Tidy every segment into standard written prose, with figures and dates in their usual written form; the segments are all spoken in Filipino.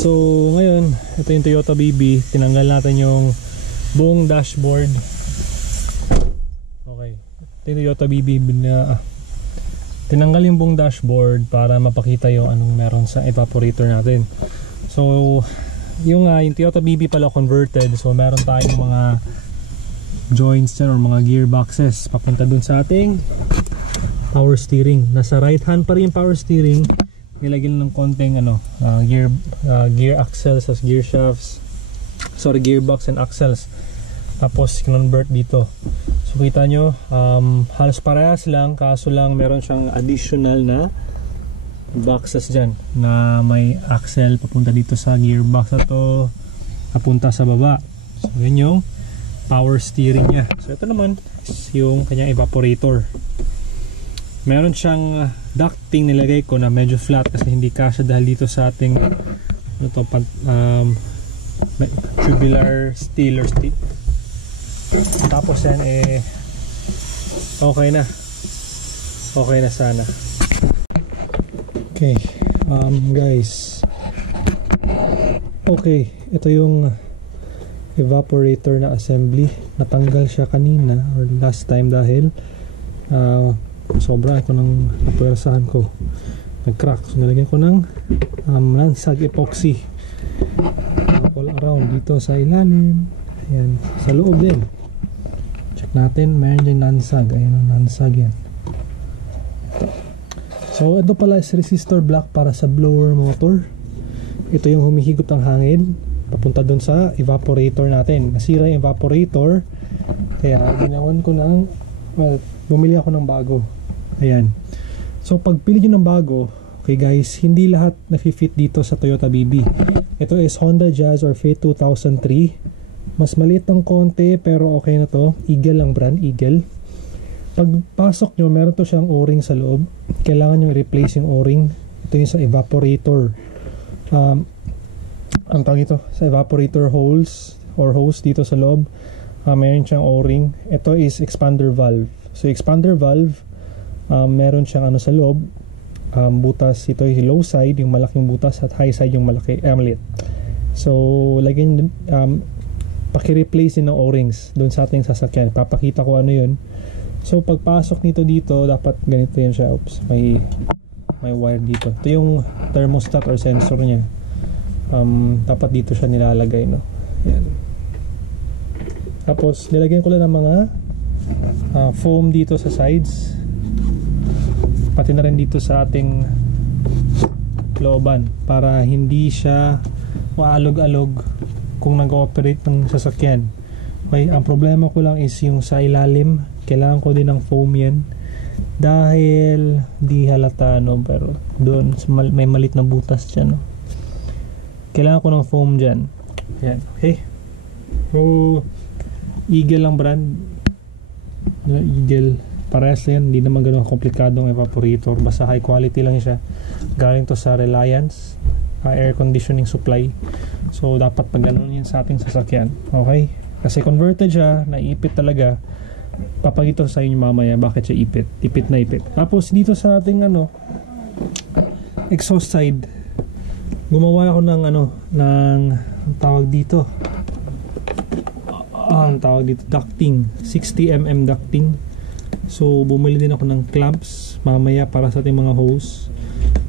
So ngayon, ito yung Toyota BB. Tinanggal natin yung buong dashboard. Okay, ito yung Toyota BB na tinanggal yung buong dashboard para mapakita yung anong meron sa evaporator natin. So yung Toyota BB pala converted. So meron tayong mga joints dyan or mga gearboxes papunta dun sa ating power steering. Nasa right hand pa rin yung power steering. Nilagyan ng konting gear axles as gear shafts. Sorry, gearbox and axles. Tapos convert dito. So kita nyo, halos parehas lang, kaso lang meron siyang additional na boxes dyan na may axle papunta dito sa gearbox na to, papunta sa baba. So yun yung power steering nya. So ito naman yung kanyang evaporator. Meron siyang ducting nilagay ko na medyo flat kasi hindi kasya dahil dito sa ating tubular steel or steel. Tapos yan okay na sana. Okay, guys, okay, ito yung evaporator na assembly. Natanggal siya kanina or last time dahil sobra ako ng napuwersahan ko, nag-crack. So nilagyan ko ng lansag epoxy all around dito sa ilalim, ayan, sa loob din. Check natin, meron dyan lansag. Ayan ang lansag yan. So ito pala is resistor block para sa blower motor. Ito yung humihigop ng hangin papunta dun sa evaporator natin. Nasira yung evaporator, kaya ginawan ko ng, bumili ako ng bago. Ayan. So pag pili nyo ng bago, okay guys, hindi lahat na-fit dito sa Toyota BB. Ito is Honda Jazz or Fate 2003. Mas maliit ng konti pero okay na to. Eagle lang brand, Eagle. Pagpasok nyo, meron to siyang o-ring sa loob. Kailangan nyo i-replace yung o-ring. Ito yung sa evaporator. Ang tawag ito, sa evaporator holes or hose dito sa loob. Meron siyang o-ring. Ito is expander valve. So expander valve, meron siyang sa loob, butas. Ito yung low side, yung malaking butas, at high side yung malaki, maliit. So lagyan, paki-replace din ng o-rings doon sa ating sasakyan. Papakita ko ano yun. So pagpasok nito dito, dapat ganito yan siya. Oops, may wire dito. Ito yung thermostat or sensor niya. Dapat dito siya nilalagay, no? Yan. Tapos nilagyan ko lang ng mga foam dito sa sides, pati na rin dito sa ating looban para hindi siya maalog-alog kung nag-ooperate ng sasakyan. Okay, ang problema ko lang is yung sa ilalim, kailangan ko din ng foam yan dahil di halata, no, pero doon may malit na butas dyan, no? Kailangan ko ng foam dyan. Yan, okay. So Eagle lang brand, Eagle, parehas yan, hindi naman ganun komplikadong evaporator, basta high quality lang siya. Galing to sa Reliance air conditioning supply. So dapat pag ganun yan sa ating sasakyan, okay? Kasi converted siya, naipit talaga. Papakita sa inyo mamaya bakit siya ipit na ipit. Tapos dito sa ating exhaust side, gumawa ako ng ng tawag dito, ducting, 60mm ducting. So bumili din ako ng clamps mamaya para sa ating mga hose.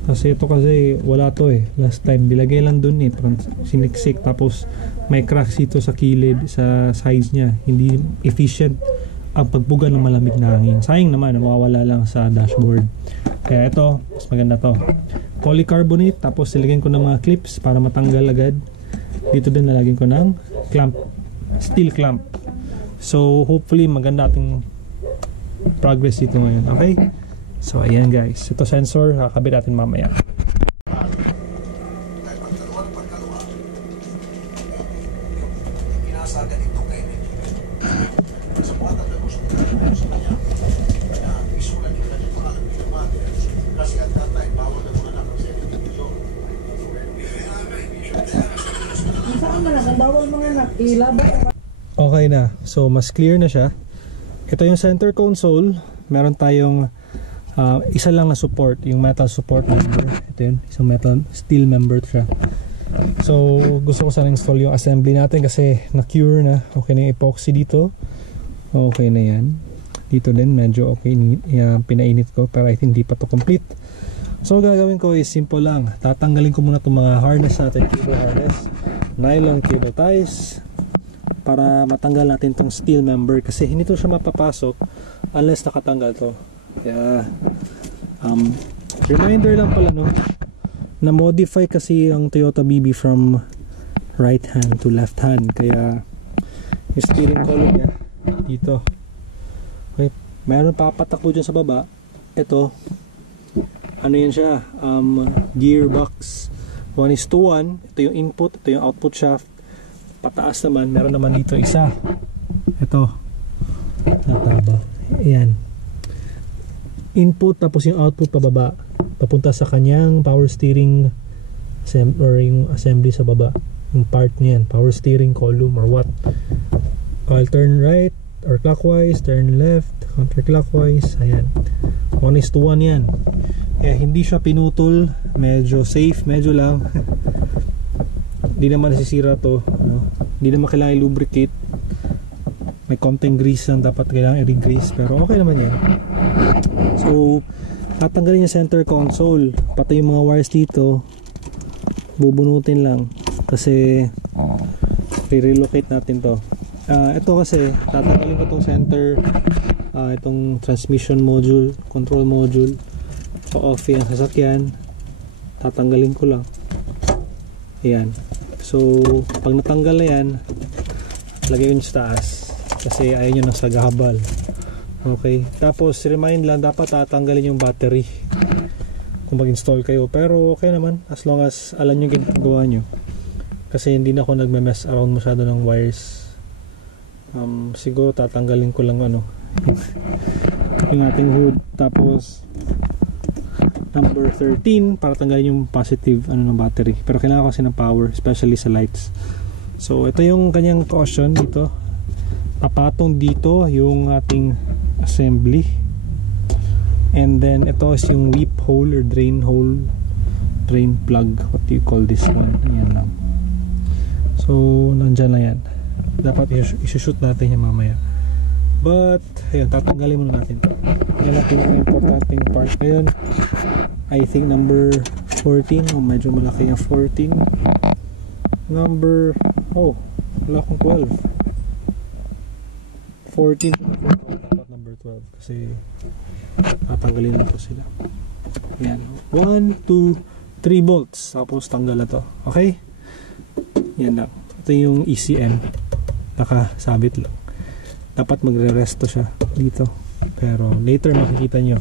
Kasi ito kasi wala to last time nilagay lang dun parang siniksik, tapos may cracks dito sa kilid, sa sides nya. Hindi efficient ang pagbuga ng malamig na hangin. Sayang naman, mawawala lang sa dashboard. Kaya ito, mas maganda to. Polycarbonate, tapos nilagyan ko ng mga clips para matanggal agad. Dito din nalagyan ko ng clamp, steel clamp. So hopefully maganda ating progress dito ngayon. Okay? So ayan guys, ito sensor, kakabit natin mamaya. Okay na, so mas clear na siya. Ito yung center console, meron tayong isa lang na support, yung metal support member. Ito yun, isang metal steel member siya. So gusto ko sana install yung assembly natin kasi na-cure na. Okay na yung epoxy dito. Okay na yan. Dito din medyo okay, pinainit ko pero I think hindi pa to complete. So gagawin ko is simple lang. Tatanggalin ko muna itong mga harness natin, cable harness, nylon cable ties, para matanggal natin tong steel member kasi hindi to siya mapapasok unless nakatanggal to. Kaya reminder lang pala, no, na modify kasi ang Toyota BB from right hand to left hand, kaya yung steering column niya dito, okay, meron papatakbo dyan sa baba. Ito ano yan siya, gearbox 1:1. Ito yung input, ito yung output shaft. Pataas naman, meron naman dito isa. Ito. Nataba. Ayan. Input tapos yung output pababa. Papunta sa kanyang power steering or yung assembly sa baba. Yung part niyan, power steering column or what. I'll turn right or clockwise, turn left, counterclockwise. Ayan. 1:1 yan. Kaya hindi siya pinutol. Medyo safe, medyo lang. Hindi naman nasisira to, ano? Hindi naman kailangan i-lubricate. May konting grease lang dapat kailangan i-grease, pero okay naman yan. So tatanggalin yung center console, pati yung mga wires dito bubunutin lang kasi i-relocate natin to. Ito kasi tatanggalin ko tong center, itong transmission module, control module, off yung sasakyan, tatanggalin ko lang. Ayan. So pag natanggal na yan, lagay yun sa taas kasi ayaw nyo nasa gabal. Okay, tapos remind lang, dapat tatanggalin yung battery kung mag-install kayo, pero okay naman as long as alam nyo ginagawa nyo, kasi hindi na ako nagme-mess around masyado ng wires. Siguro tatanggalin ko lang ano yung ating hood, tapos number 13 para tanggalin yung positive ano ng battery, pero kailangan kasi ng power especially sa lights. So ito yung kanyang caution dito, papatong dito yung ating assembly, and then ito is yung weep hole or drain hole, drain plug, what do you call this one. Ayan lang. So nandyan lang yan, dapat isushoot natin yung mamaya, but ayun, tatanggalin muna natin to. Yan ang pinaka-importanting part ngayon. I think number 14, medyo malaki yung 14. Number, wala akong 12. 14, dapat number 12 kasi tatanggalin na to sila. Yan, 1, 2, 3 bolts, tapos tanggal na to. Okay, yan lang. Ito yung ECM, nakasabit lang. Dapat magre-resto siya dito, pero later makikita nyo.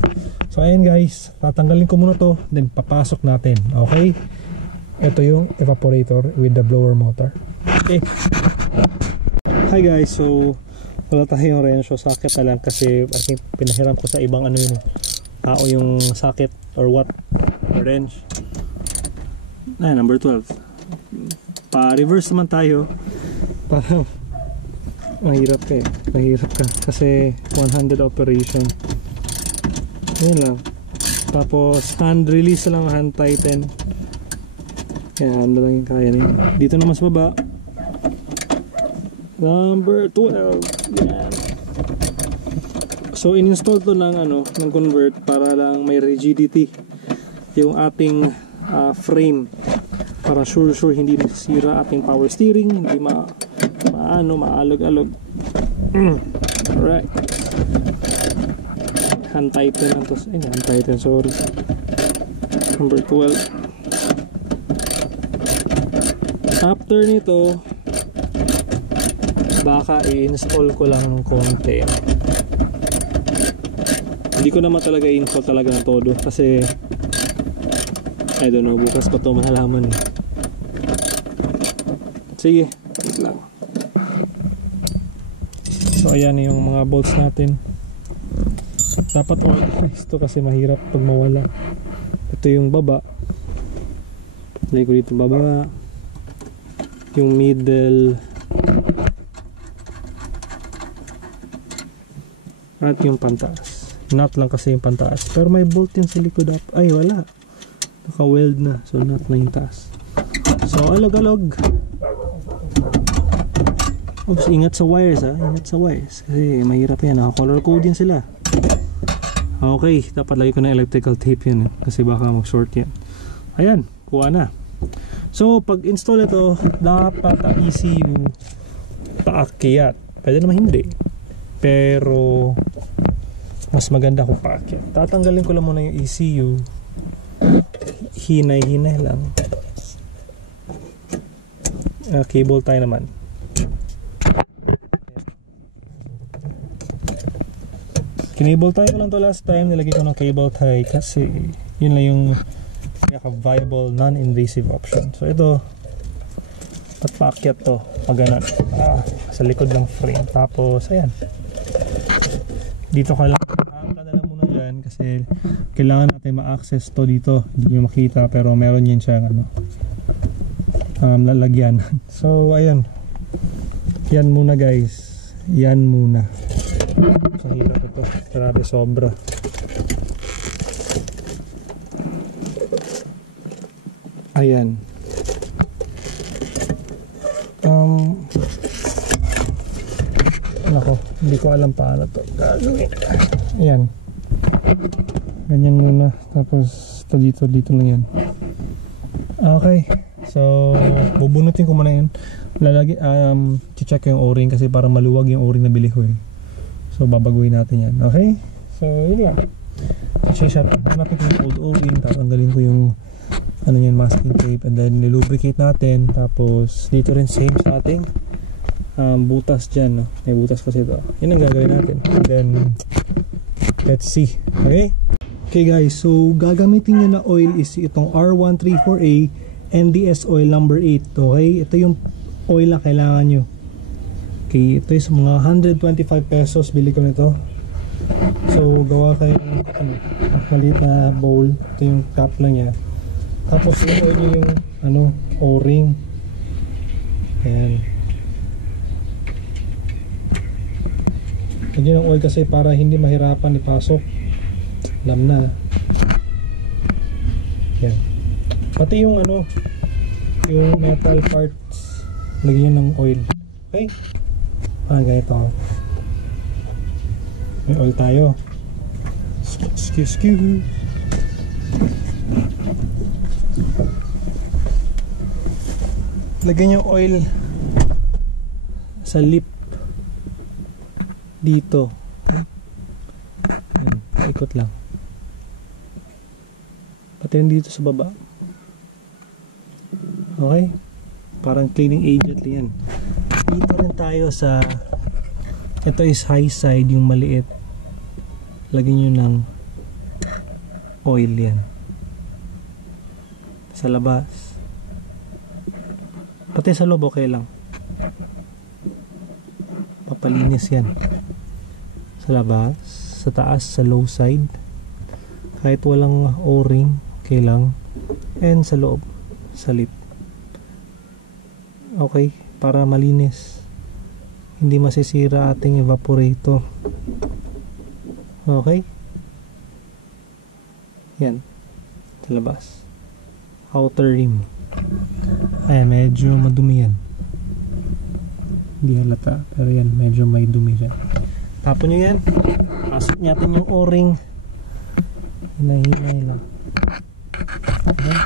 So ayan guys, tatanggalin ko muna to, then papasok natin. Okay, ito yung evaporator with the blower motor. Okay, hi guys, so wala tayong wrench, socket na lang kasi I think pinahiram ko sa ibang ano yun, tao yung socket or what, wrench. Number 12. Pa reverse naman tayo, parang mahirap ka mahirap ka kasi one-handed operation. Yun lang. Tapos hand release lang, hand tighten. Kaya hand lang yung kaya nyo. Dito naman sa baba, number 12. Yan. So in-install to ng ng convert para lang may rigidity yung ating frame, para sure hindi masisira ating power steering, hindi maalog-alog. Alright, hand tighten lang to. Hand tighten, sorry. Number 12. After nito, baka i-install ko lang ng konti. Hindi ko naman talaga i-install talaga ng todo kasi I don't know, bukas pa ito malalaman eh. Sige, wait lang. So ayan yung mga bolts natin. Dapat organize to kasi mahirap pag mawala. Ito yung baba, lagay ko dito baba, yung middle, at yung pantaas. Nut lang kasi yung pantaas, pero may bolt yan sa likod. Ay wala, naka-weld na, so nut na yung taas. So alog-alog. Oops, ingat sa wires ha. Ingat sa wires. Kasi mahirap yan. Color code yan sila. Okay, dapat lagi ko na electrical tape yan kasi baka mag-short yan. Ayan, kuha na. So pag install ito, dapat ang ECU paakyat. Pwede naman hindi. Pero mas maganda kung paakyat. Tatanggalin ko lang muna yung ECU. Hinay-hinay lang. Cable tie naman. Kinable tie ko lang to last time. Nilagay ko ng cable tie kasi yun lang yung viable non-invasive option. So ito, at paakyat to pag ganun, sa likod ng frame. Tapos ayan, dito ka lang lang muna dyan kasi kailangan natin ma-access to dito. Hindi nyo makita pero meron yun siyang lalagyan. So ayan, yan muna guys, yan muna. Sa hirap ito, grabe sobra. Ayan. Nako, hindi ko alam paano to gagawin. Ayan. Ganyan muna. Tapos ito dito lang yan. Okay. So, bubunutin ko muna yun. Check yung o-ring kasi para maluwag yung o-ring na bili ko eh. So babaguhin natin yan. Okay? So yun lang. Hanapin ko yung old o-ring, tatanggalin ko yung masking tape, and then nilubricate natin. Tapos dito rin same sa ating butas dyan, no? May butas kasi ito. Yun ang gagawin natin. And then let's see. Okay? Okay guys, so gagamitin nyo na oil is itong R134A NDS oil number 8. Okay? Ito yung oil na kailangan nyo. Okay, ito is mga 125 pesos bili ko nito. So gawa kayo ng maliit na bowl. Ito yung cap lang niya. Tapos inuoil nyo yung o-ring. Ayan. Lagyan ng oil kasi para hindi mahirapan ipasok. Alam na. Ayan. Pati yung yung metal parts, lagyan ng oil. Okay? Ganito. May oil tayo. Excuse. Lagyan yung oil sa lip dito. Ikot lang. Pati yung dito sa baba. Okay? Parang cleaning agent yan. Dito rin tayo sa, ito is high side, yung maliit. Lagyan nyo ng oil yan sa labas. Pati sa loob okay lang, papalinis yan. Sa labas, sa taas, sa low side, kahit walang o-ring okay lang. And sa loob, sa lip. Okay, para malinis, hindi masisira ating evaporator. Okay, yan sa labas, outer rim. Ay, medyo madumi yan, hindi halata pero yan, medyo may dumi siya. Tapon nyo yan, pasok natin yung o-ring, hinay-hinay lang. Okay,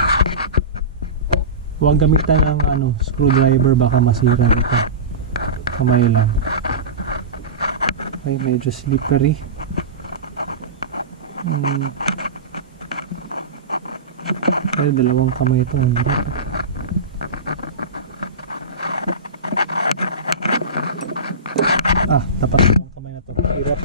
huwag gamitan ng screwdriver, baka masira ito. Kamay lang. Okay, medyo slippery. Ay, dalawang kamay ito. Dapat dalawang kamay na ito. Hirap.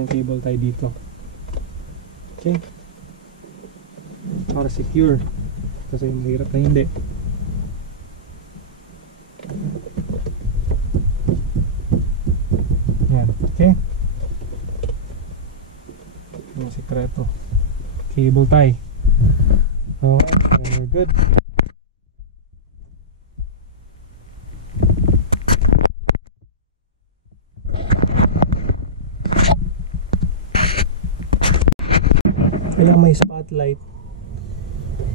ng cable tie dito. Okay, para secure, kasi mahirap na hindi. Yan, okay. Yung sikreto, cable tie. Okay, then we're good. Kaya may spotlight,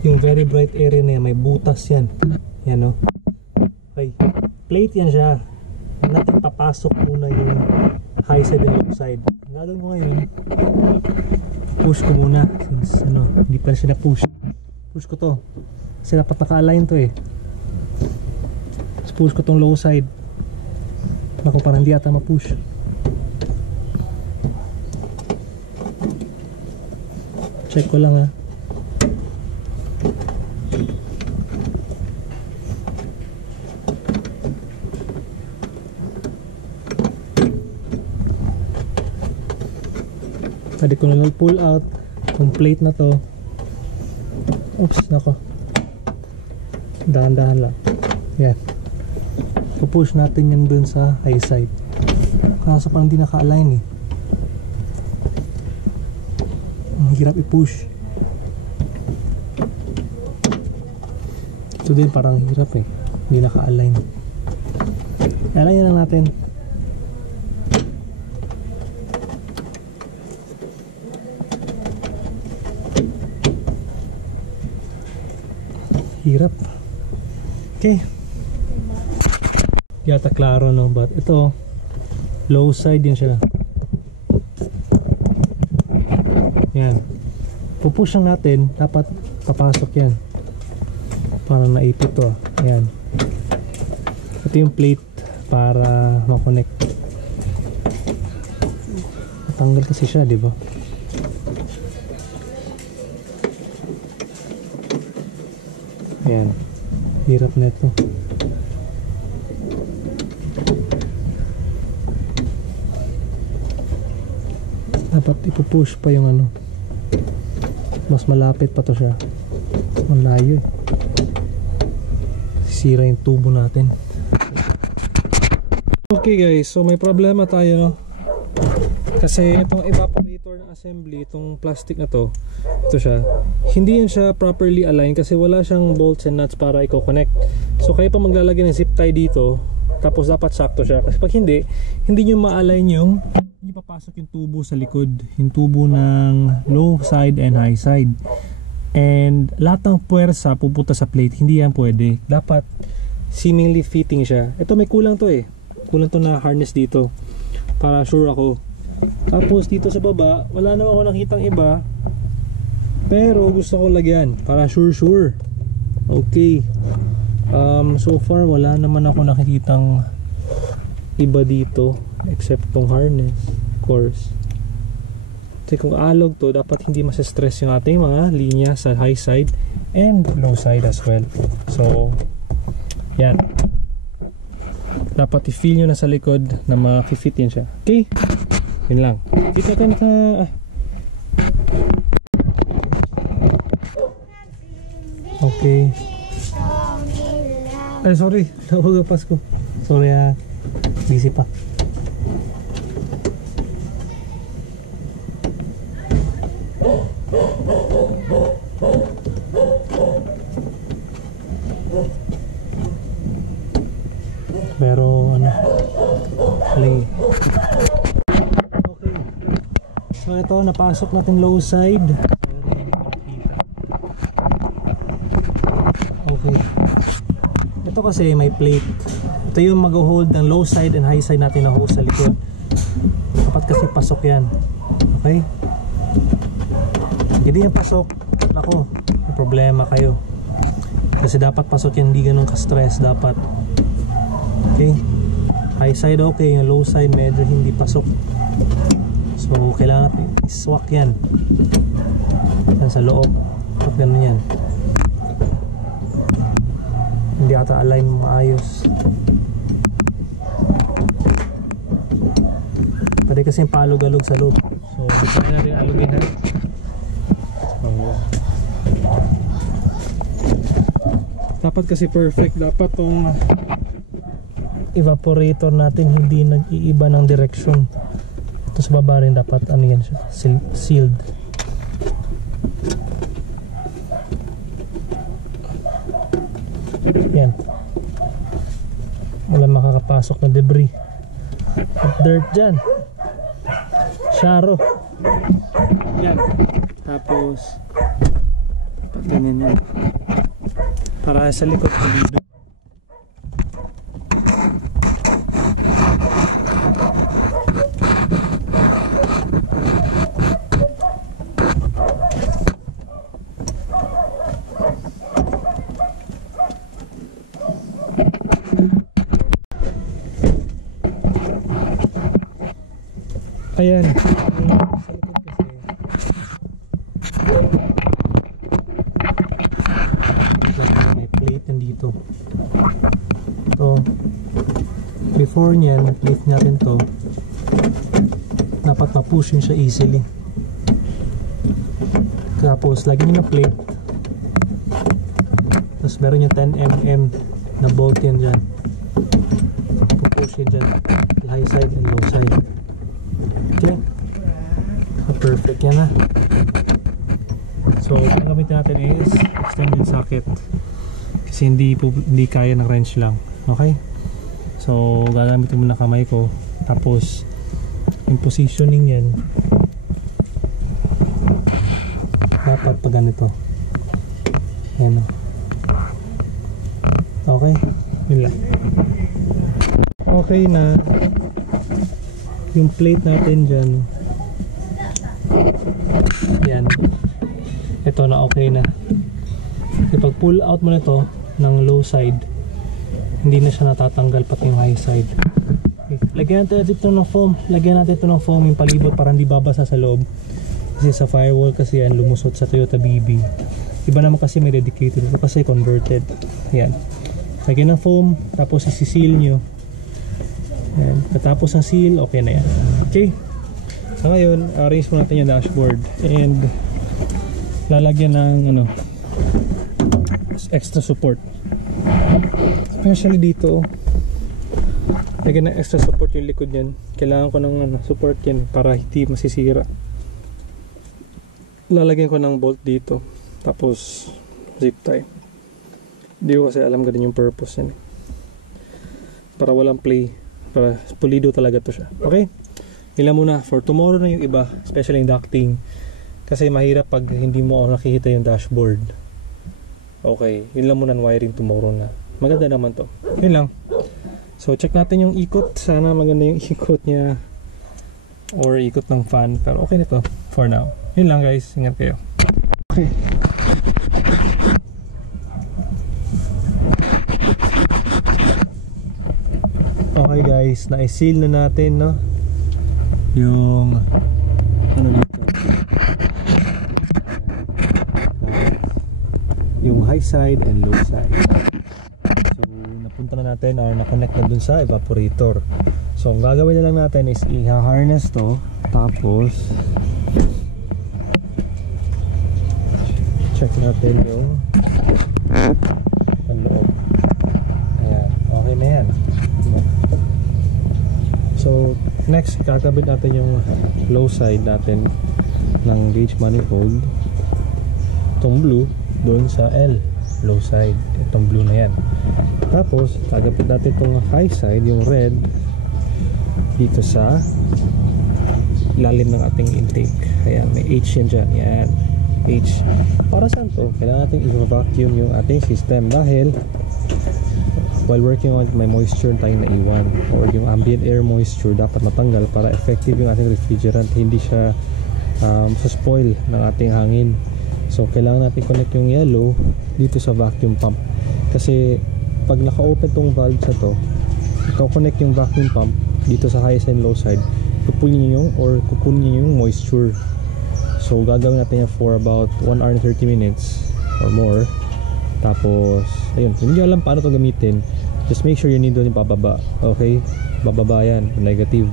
yung very bright area na yan, may butas yan. Yan, no? Okay, plate yan siya. Natin papasok muna yung high side and low side. Gagawin ko ngayon, push ko muna since ano, hindi pa siya na-push. Push ko to kasi dapat naka-align to eh. So, push ko tong low side. Naku, parang hindi ata ma-push. Check ko lang ha. Pwede ko na lang pull out yung plate na to. Oops, nako. Dahan-dahan lang. Yan. Pupush natin yan dun sa high side. Kaso parang hindi naka-align eh. Hirap i-push. Ito din parang hirap eh, hindi naka-align. I-align lang natin. Hirap. Okay, yata klaro no, but ito low side yan siya. Yan, pupush lang natin, dapat papasok yan. Parang naipit to ah. Yan, ito yung plate para makonect. Natanggal kasi siya, di ba? Yan, hirap na ito. Dapat ipupush pa yung ano, mas malapit pa to siya. Ang layo eh. Sira yung tubo natin. Okay guys, so may problema tayo no, kasi itong evaporator ng assembly, itong plastic na to, ito siya, hindi yan siya properly aligned kasi wala siyang bolts and nuts para i-connect. So kayo pa maglalagay ng zip tie dito, tapos dapat sakto siya, kasi pag hindi nyo ma-align yung, hindi papasok yung tubo sa likod, yung tubo ng low side and high side, and lahat ng puwersa pupunta sa plate, hindi yan pwede. Dapat seemingly fitting siya. Ito may kulang to eh, kulang to na harness dito para sure ako. Tapos dito sa baba wala naman ako nakitang iba, pero gusto ko lagyan para sure. Okay, so far wala naman ako nakikitang iba dito except tong harness, of course. Kasi kung alog to, dapat hindi masa-stress yung ating mga linya sa high side and low side as well. So yan, dapat i-feel nyo na sa likod na makifit yan siya. Okay, yun lang. Fit natin sa okay. Ay sorry, nahugapas ko. Sorry busy pa. Pero ano, play. Okay, so ito napasok natin low side. Okay, ito kasi may plate. Ito yung mag-hold ng low side and high side natin na hose sa likod. Dapat kasi pasok yan. Okay, hindi yan pasok, ako may problema kayo, kasi dapat pasok yan, hindi ganun ka-stress dapat. Okay, high side okay, yung low side medyo hindi pasok, so kailangan iswak yan sa loob. Pag ganun yan, hindi ata align maayos. Pwede kasi palog-alog sa loob. Sisirain natin ang alugin, ha? Dapat kasi perfect. Dapat tong evaporator natin hindi nag-iiba ng direksyon. Ito sa baba rin dapat ano yan siya, sealed. Yan. Wala makakapasok na debris at dirt dyan. Sharo. Yan. Tapos ganyan yan. Para sa likod pulido. Ayan. May plate nandito. Ito. Before nyan, lift natin to. Dapat ma-push yun siya easily. Tapos, lagyan nyo ng plate. Tapos, meron yung 10mm na bolt yan dyan. Pupush yun dyan. High side and low side. Okay. Perfect yan na. So, ang gamitin natin is extended socket. Kasi hindi kaya ng wrench lang. Okay? So, gagamitin muna kamay ko. Tapos, yung positioning yan dapat pag ganito. Ayan o. Okay? Yun lang. Okay na. Yung plate natin dyan, yan, ito na okay na. Kasi pag pull out mo na ito ng low side, hindi na siya natatanggal pati yung high side. Okay. Lagyan natin ito ng foam. Lagyan natin ito ng foam yung palibot para hindi babasa sa loob. Kasi sa firewall kasi yan lumusot sa Toyota BB. Iba naman kasi may dedicated. Ito kasi converted. Yan. Lagyan ng foam, tapos isi-seal nyo. Yan. Katapos ng seal, okay na yan. Okay. So ngayon, arrange mo natin yung dashboard. And lalagyan ng extra support. Especially dito. Lagyan ng extra support yung likod yan. Kailangan ko ng support yan para hindi masisira. Lalagyan ko ng bolt dito. Tapos zip tie. Hindi ko kasi alam ganun yung purpose yan. Para walang play. Para pulido talaga to siya. Okay? Ilan muna. For tomorrow na yung iba. Especially yung ducting. Kasi mahirap pag hindi mo nakikita yung dashboard. Okay. Yun lang muna ang wiring tomorrow na. Maganda naman to. Yun lang. So check natin yung ikot. Sana maganda yung ikot niya. Or ikot ng fan. Pero okay na to. For now. Yun lang guys. Ingat kayo. Okay. Okay guys, na-seal na natin no yung dito, yung high side and low side. So napunta na natin or na-connect na dun sa evaporator. So ang gagawin na lang natin is i-harness to. Tapos check natin yung loob. Ayan, okay na yan. So next, kakabit natin yung low side natin ng gauge manifold. Itong blue doon sa L low side. Itong blue na yan. Tapos kakabit natin itong high side, yung red, dito sa ilalim ng ating intake. Ayan, may H yan dyan. Yan, H. Para saan to? Kailangan natin i-vacuum yung ating system dahil while working on it, may moisture tayong naiwan or yung ambient air moisture dapat matanggal para effective yung ating refrigerant, hindi siya spoil ng ating hangin. So kailangan natin connect yung yellow dito sa vacuum pump kasi pag naka-open tong valve sa to, i-connect yung vacuum pump dito sa high side and low side, pupulin nyo yung or kukunin nyo yung moisture. So gagawin natin yan for about 1 hour and 30 minutes or more. Tapos ayun, hindi alam paano to gamitin, just make sure yung needle yung bababa. Okay, bababa yan, negative.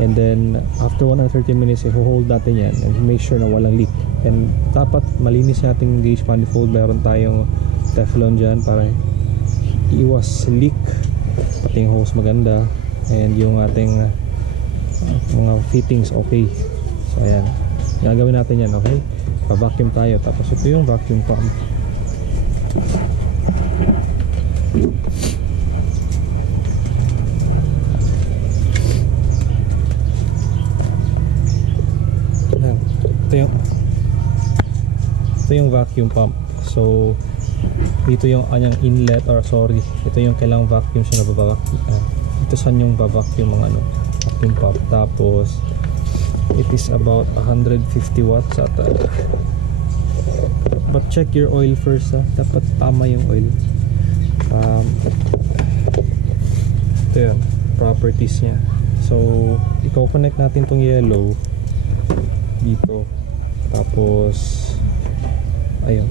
And then after 1 or 30 minutes, i-hold natin yan and make sure na walang leak. And dapat malinis natin gauge manifold. Meron tayong Teflon dyan para iwas leak. Pati yung hose maganda. And yung ating mga fittings okay. So ayan, gagawin natin yan, okay? Pa-vacuum tayo. Tapos ito yung vacuum pump. Ito yung vacuum pump. So dito yung kanyang inlet, or sorry, ito yung kailangang vacuum siya na vacuum. Ito saan yung vacuum ng vacuum pump. Tapos it is about 150 watts ata. But check your oil first, dapat tama yung oil. Ito yun, properties niya. So i-connect natin tong yellow dito. Tapos ayun.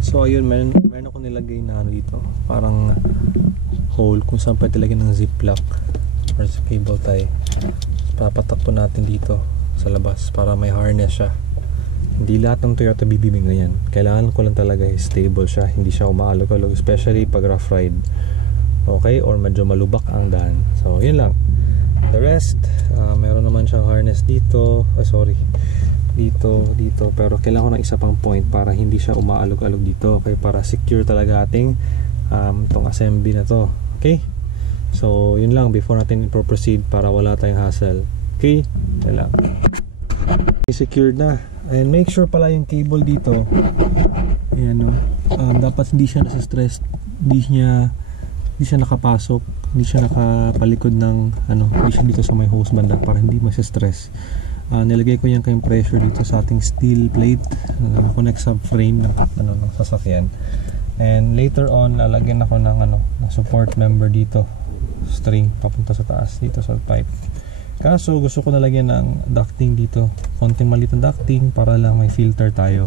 So ayun, meron ako nilagay na dito, parang hole kung saan pwede lagyan ng ziplock or cable tie. Papatak po natin dito sa labas para may harness siya. Hindi lahat ng Toyota BB ganyan. Kailangan ko lang talaga stable siya, hindi siya umaalog-alog, especially pag rough ride, okay, or medyo malubak ang daan. So yun lang. The rest, meron naman siyang harness dito, dito, pero kailangan ko ng isa pang point para hindi siya umaalog-alog dito, okay, para secure talaga ating tong assembly na to, okay. So yun lang before natin proceed para wala tayong hassle, okay. Yun lang, secured na. And make sure pala yung cable dito, ayan, no? Dapat hindi siya nasa-stress, hindi siya nakapasok, hindi siya nakapalikod ng hindi siya dito sa may hose banda para hindi mas-stress. Nilagay ko yung kayong pressure dito sa ating steel plate na connect sa frame ng sasakyan. And later on lalagyan ako ng ng support member dito, string papunta sa taas dito sa pipe. Kaso gusto ko nalagyan ng ducting dito, konting maliit na ducting para lang may filter tayo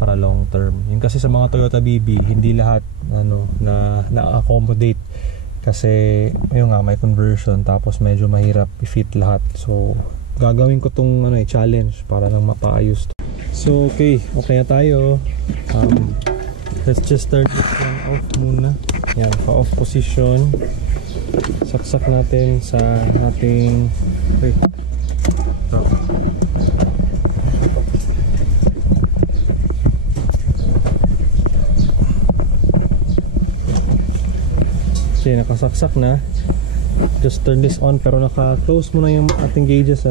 para long term. Yung kasi sa mga Toyota BB hindi lahat na-accommodate kasi yung nga may conversion, tapos medyo mahirap i-fit lahat. So gagawin ko tong challenge para lang mapaayos to. So okay na tayo. Let's just turn this one off muna. Yan, pa-off position. Saksak natin sa ating okay, nakasaksak na. Just turn this on, pero naka-close mo na yung ating gauges,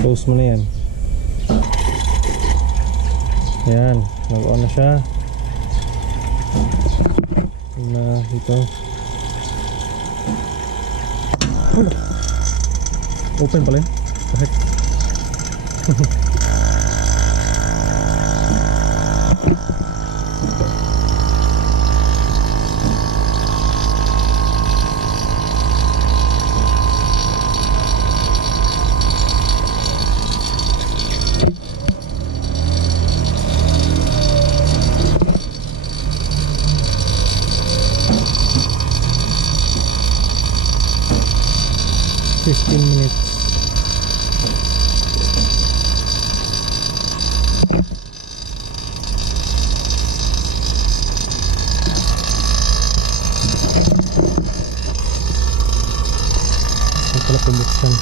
close mo na yan. Ayan, nag-on na siya. Dito open pala yun. Correct. 15 minutes. Ito pala pabuksan.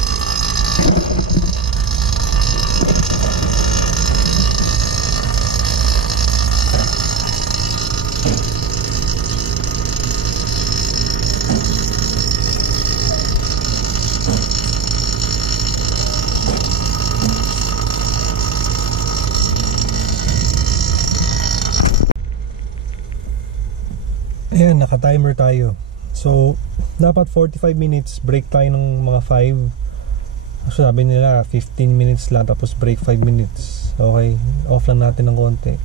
Ayan, naka-timer tayo. So, dapat 45 minutes, break tayo ng mga 5. So, sabi nila 15 minutes lang, tapos break 5 minutes. Okay, off lang natin ng konti.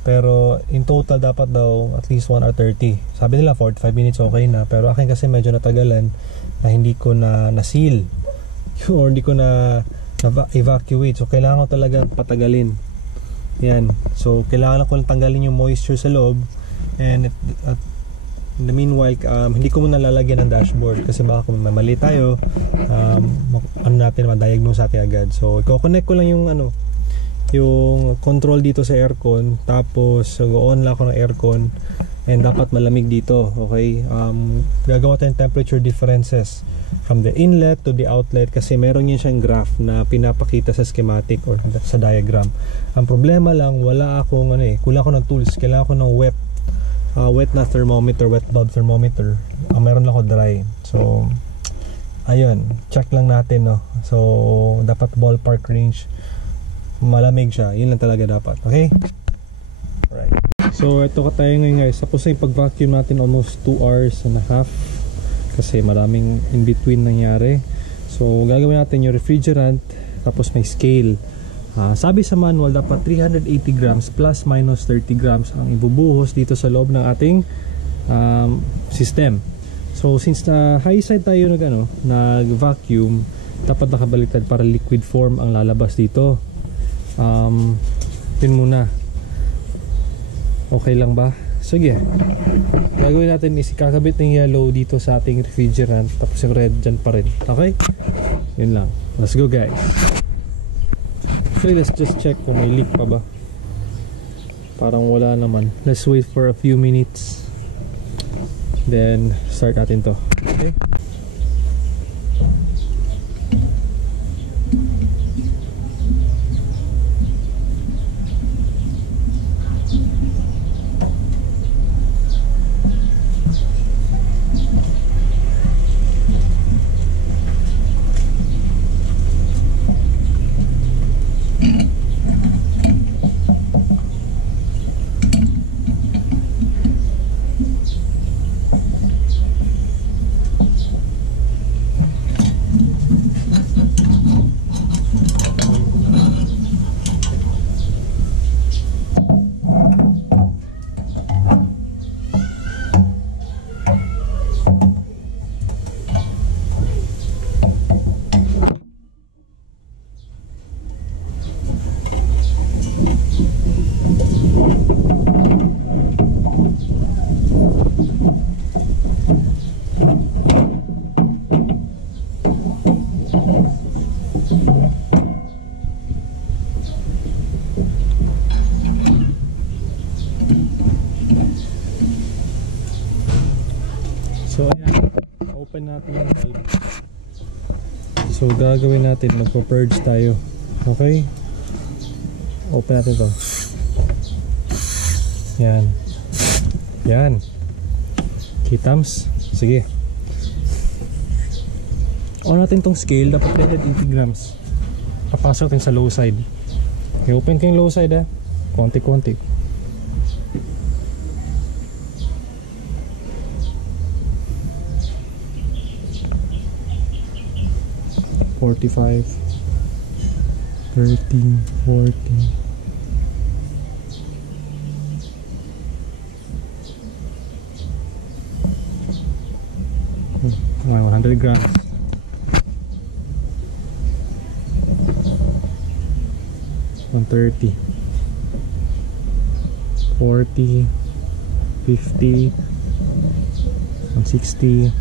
Pero in total dapat daw at least 1 hour 30. Sabi nila 45 minutes okay na, pero akin kasi medyo natagalan na hindi ko na seal or hindi ko na evacuate. So kailangan ko talaga patagalin. Yan. So kailangan ko lang tanggalin yung moisture sa loob, and In the meanwhile, hindi ko muna lalagyan ng dashboard kasi baka kung mamali tayo, ano natin, ma-diagnose natin agad. So i-connect ko lang yung yung control dito sa aircon, tapos on lang ako ng aircon, and dapat malamig dito. Okay, gagawa tayong temperature differences from the inlet to the outlet kasi meron yun siyang graph na pinapakita sa schematic or sa diagram. Ang problema lang, wala akong kulang ako ng tools. Kailangan ko ng wet na thermometer, wet bulb thermometer. Meron lang ako dry. So ayun, check lang natin, no. So dapat ballpark range malamig siya. Yun lang talaga dapat. Okay? Alright. So ito ka tayo ngayon, guys. Tapos yung pag-vacuum natin almost 2 hours and a half kasi maraming in between nangyari. So gagawin natin yung refrigerant, tapos may scale. Sabi sa manual dapat 380 grams plus minus 30 grams ang ibubuhos dito sa loob ng ating system. So since na high side tayo nag-vacuum, dapat nakabaliktad para liquid form ang lalabas dito. Yun muna. Okay lang ba? Sige. Gagawin natin is kakabit ng yellow dito sa ating refrigerant, tapos yung red dyan pa rin. Okay? Yun lang. Let's go, guys. So let's just check kung may leak pa ba. Parang wala naman. Let's wait for a few minutes, then start natin to. Okay? So ayan, open natin yung valve. So gagawin natin, magpo-purge tayo. Okay? Open natin to. Yan. Yan. Kitams? Sige. On natin tong scale, dapat 380 grams. Papasok natin sa low side. I-open ko yung low side, konti-konti. 45, 30, 40. Okay, 100 grams. 130, 40, 50, 160,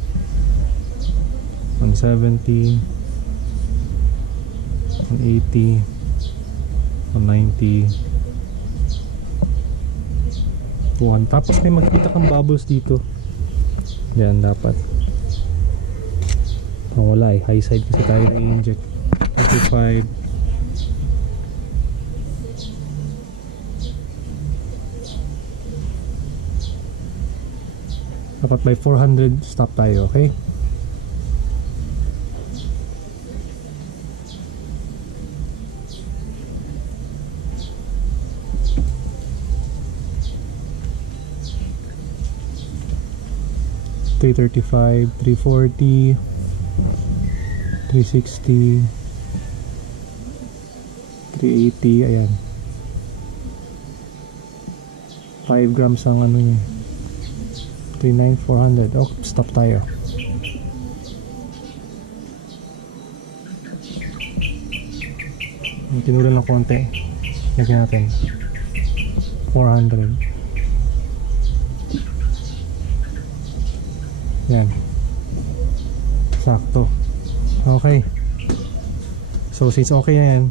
170, 180, 190, 1. Tapos may makikita kang bubbles dito. Yan dapat. Wala high side kasi tayo na-inject. 35. Dapat by 400 stop tayo, okay? $335, $340, $360, $380, ayan. 5 grams ang ano niya. 39, 400. Oh, stop tayo. Tinulan ng konti. Lagyan natin 400. Okay. So since okay na yan,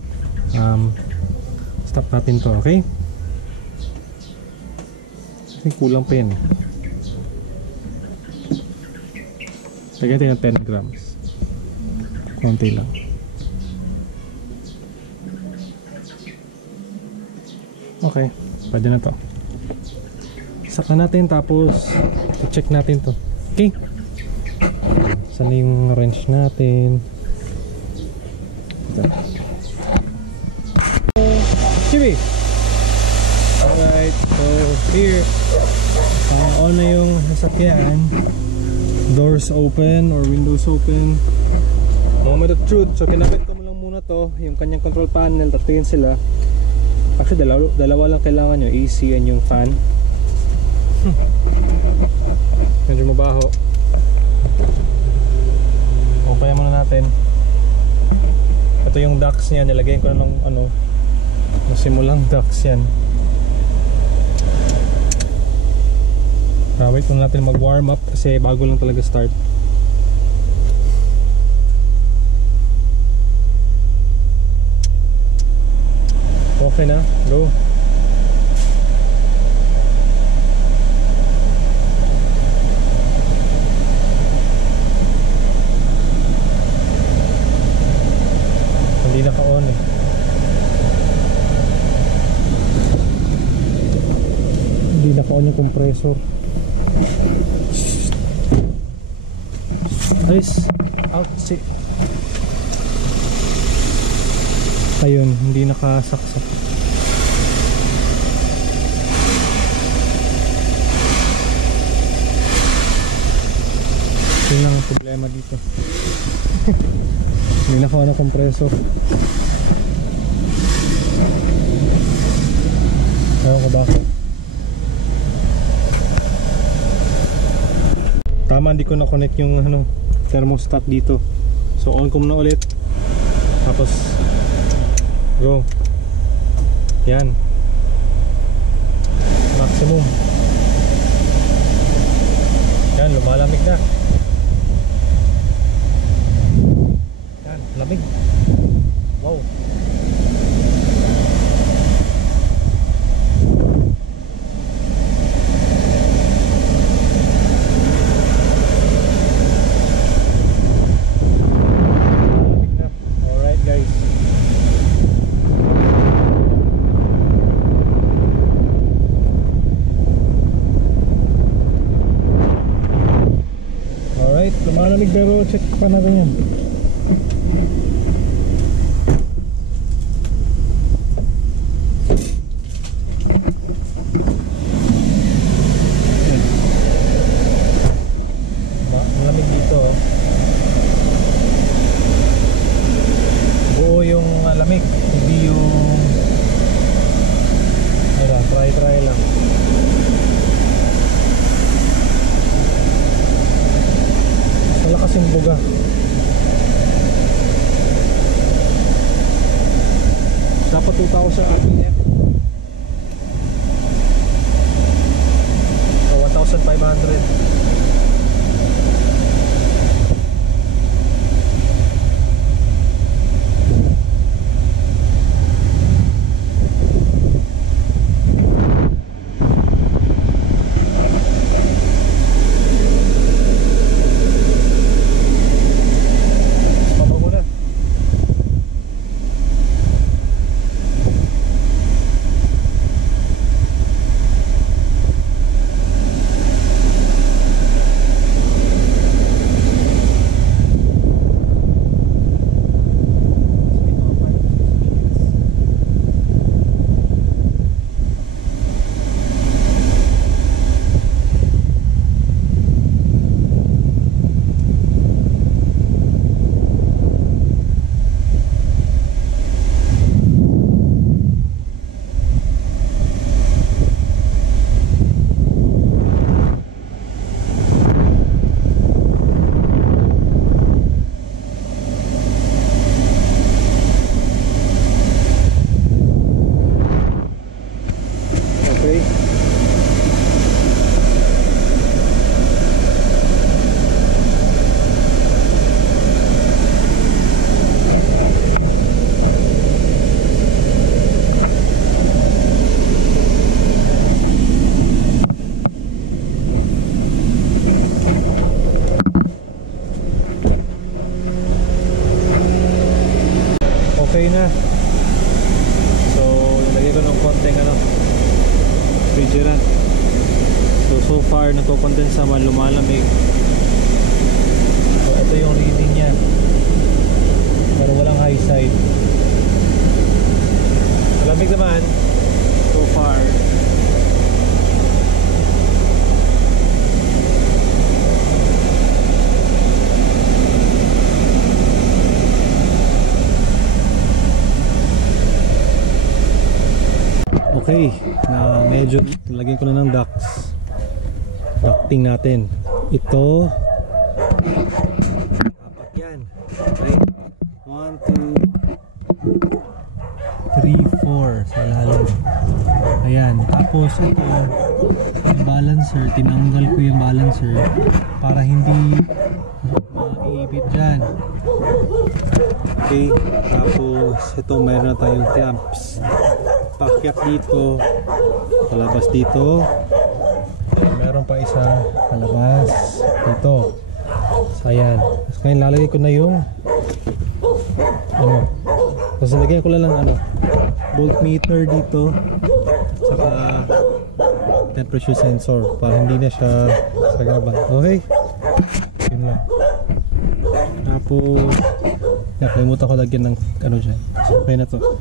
stop natin to, okay? Kasi kulang pa yan. Lagyan tayo ng 10 grams. Konti lang. Okay, pwede na to. Isak na natin, tapos check natin to. Okay. Saan yung wrench natin? Ito. Chibi! Alright, so here on na yung nasakyan. Doors open or windows open. Moment of truth. So kinabit ko mo lang muna to, yung kanyang control panel, tatingin sila. Actually dalawa lang kailangan nyo, AC and yung fan. Medyo mabaho. Okay muna natin. Ito yung ducts niya, nilagyan ko na ng ano, nasimulang ducts yan. Wait muna natin mag warm up kasi bago lang talaga start. Okay na, go. Hindi naka-on eh. Hindi naka-on yung compressor. Ayos, out, see. Ayun, hindi nakasaksak. Yun lang ang problema dito. Hindi naka-on ang compressor. Ayaw ko bakit. Tama, hindi ko na-connect yung ano, thermostat dito. So on ko muna ulit. Tapos go. Yan. Maximum. Yan, lumalamig na. Yan, lamig. Wow. Lumalamig pero check pa natin yan. Malamig dito. Buo yung lamig, hindi yung ayun, try lang. Malakas yung buga. Dapat 2,000 RPM. So 1,500. far nagko-condense naman, lumalamig. So ito yung reading niya, pero walang high side. Malamig naman so far. Okay, na medyo lagyan ko na ng ducting natin. Ito apat yan. Okay, 1, 2, 3, 4 sa lalim. Ayan, tapos ito yung balancer, tinanggal ko yung balancer para hindi maiipit dyan. Okay, tapos ito mayroon na tayong clamps, pakyat dito, palabas dito. Meron pa isa palabas dito. So ayan, so, ngayon lalagay ko na yung ano, tapos lagyan ko lang ano, voltmeter dito, saka temperature sensor para hindi na siya sagaban. Okay, yun lang. Tapos nakalimutan ko lagyan ng ano dyan. Okay na to.